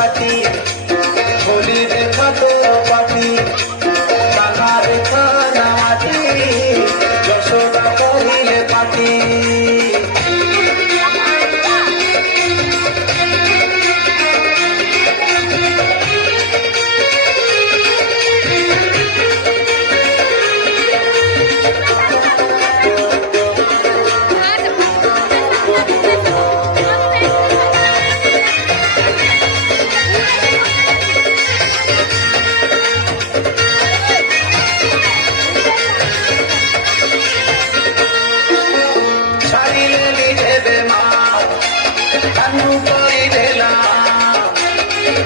পাটি বলি রেখা তোর পাটি কানা রেখা না মাটি যশোদা করিলে পাটি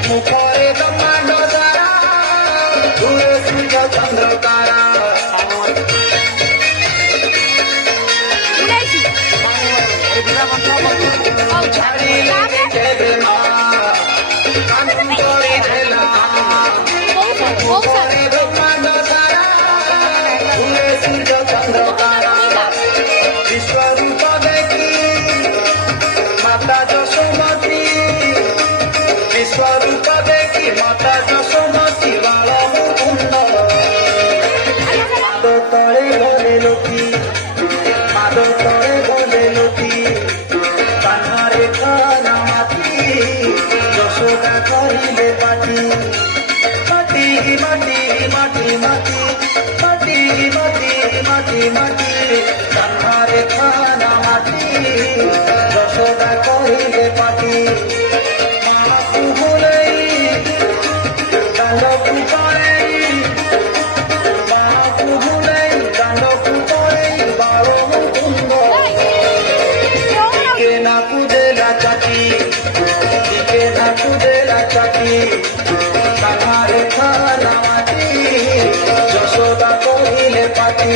মুখরে ব্রহ্মাণ্ড তারা ঘুরে সূর্য চন্দ্র তারা ছাড়িলে দেবে মা কানুন করে ঢেলা মুখরে ব্রহ্মাণ্ড তারা ঘুরে সূর্য চন্দ্র তারা বিশ্বরূপ দেখি মাতা যশোমতী বিশ্বরূপ দেখি মাতা যশোমতী বাল মুকুন্দ পাদ তଳେ গলে লতি পাদ তଳେ গলে লতি কান্না রেখা না মাটি যশোদা করিলে পাটি মাটি মাটি মাটি মাটি মাটি মাটি মাটি মাটি কান্না রেখা না মাটি যশোদা করিলে পাটি যশোদা কহিলে পাটি